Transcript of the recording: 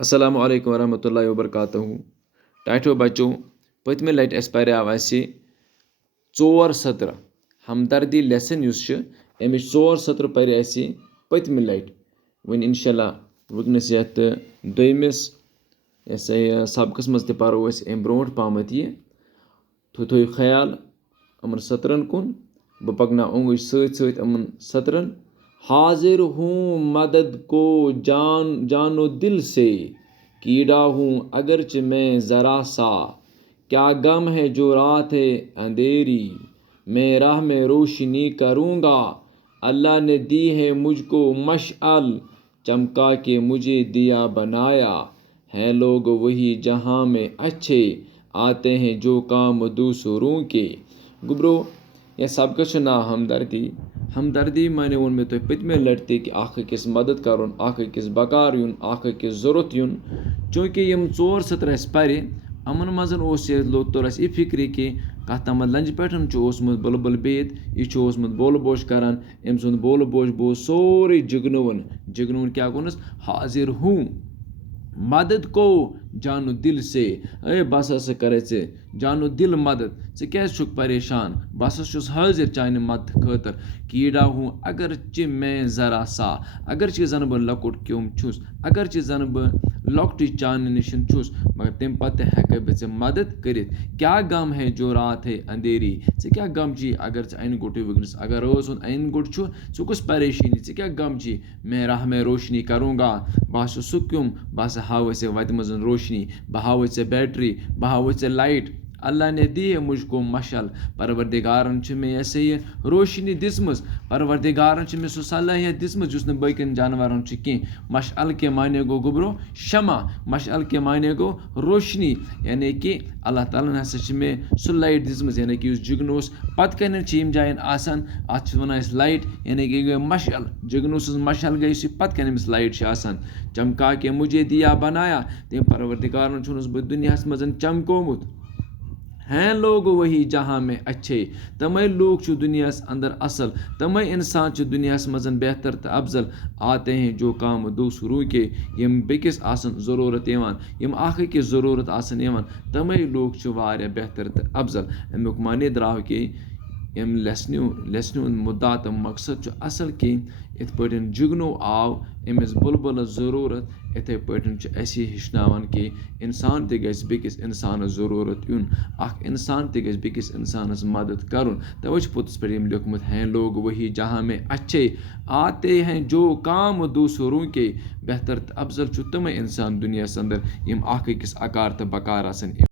अस्सलामु अलैकुम वरहमतुल्लाहि वबरकातुहू। टाइटो बच्चों पत्मे लट पर्याव 4 सत्र हमदर्दी लेसन अमिच 4 सत्र पर पत्मे लट वन इंशाल्लाह वनस ये दोमिस सबकस मज परो अम ब्रोट पहम थो ख्याल अमन सत्रन कुन बह पकना ओंगुच सत अमन सत्रन। हाजिर हूँ मदद को जानो दिल से, कीड़ा हूँ अगरचे मैं ज़रा सा। क्या गम है जो रात है अंधेरी, मैं राह में रोशनी करूँगा। अल्लाह ने दी है मुझको मशअल, चमका के मुझे दिया बनाया। हैं लोग वही जहाँ में अच्छे, आते हैं जो काम दूसरों के। गुब्रो यह सबकस ना हमदर्दी माने वो मे तो पत्मे लटते कि अकिस मदद कर अकिस बकार यून अकिस ज़रूरत यून। चूँकि यम 4 सत्र पर अमन मज तोर यह फिक्र कि कत तम लंज पे बुलबुल बिहित यह बोल बोश करान अम सुंद बोल बोश बो सोरे जिगनवन क्या गोनस हाजिर हूँ मदद को जानो दिल से। बस कर जानो दिल मदद चे क्या परेशान बस हाजिर चाने मदद खतर। कीड़ा हूँ अगरचे मैं ज़रा सा, अगरचे जन बह लकुट क्योम छुस, अगरचे जन बह लॉकटी चान निशन छुस, मगर तम पत हेक बे मदद कर। क्या गम है जो रात है अंधेरी, चे क्या गम ची अगर अन गुट वगनस अगर रोज अन गुट छु सु कुछ परेशानी चे क्या गम ची। मैं राह में रोशनी करूँगा बह सु क्यों बह हाव वत मज रोशनी, बह हाव बैटरी, बह हाव लाइट। अल्लाह ने दी है मुझको मशल, परवरदिगारन में ये रोशनी दिसमस, परवरदिगारन में सह सलाहियत दिसमस जुस न बकन जानवरन कह। मशअल के माने गो गुब्रो शमा, मशअल के माने गो रोशनी, यानी कि अल्लाह ताला हसा में सह लाइट दिसमस, यानी कि जिगनोस पत कन जायन आसान अत वन लाइट, यानी कि गई मशअल जिगनोस मशअल गई सह पत कन लाइट आसान। चमका के मुझे दिया बनाया, तम परवरदिगारन छुनस बह दुनिया मज चमकोमुत। हैं लोग वही जहाँ में अच्छे, तमें लोग छु दुनिया अंदर असल, तमें इंसान छु दुनिया मज बेहतर तो अफजल। आते हैं जो काम दूसरों के, यम बेकिस आसन ज़रूरत यम अकिस ज़रूरत आसन यवन, तमें लोग छु वारिया बेहतर तो अफजल। अमुक माने द्राव कि यम लेसन मुद्दा तो मकसद छु असल कि इत पटन जुगनो आव अमिस बुलबुल ज़रूरत, इथे पटन असी हिचनावान कि इंसान ते गस बेकिस इंसान ज़रूरत यून, इंसान ते गस बेकिस इंसानस मदद करुन। तवे पोतस पे लिखमुत हैं लोग वही जहाँ में अच्छे, आते हैं जो काम दूसरों के। बेहतर तो अफजल छु तम इंसान दुनिया अंदर यम अकिस आकार तो बकार आसन।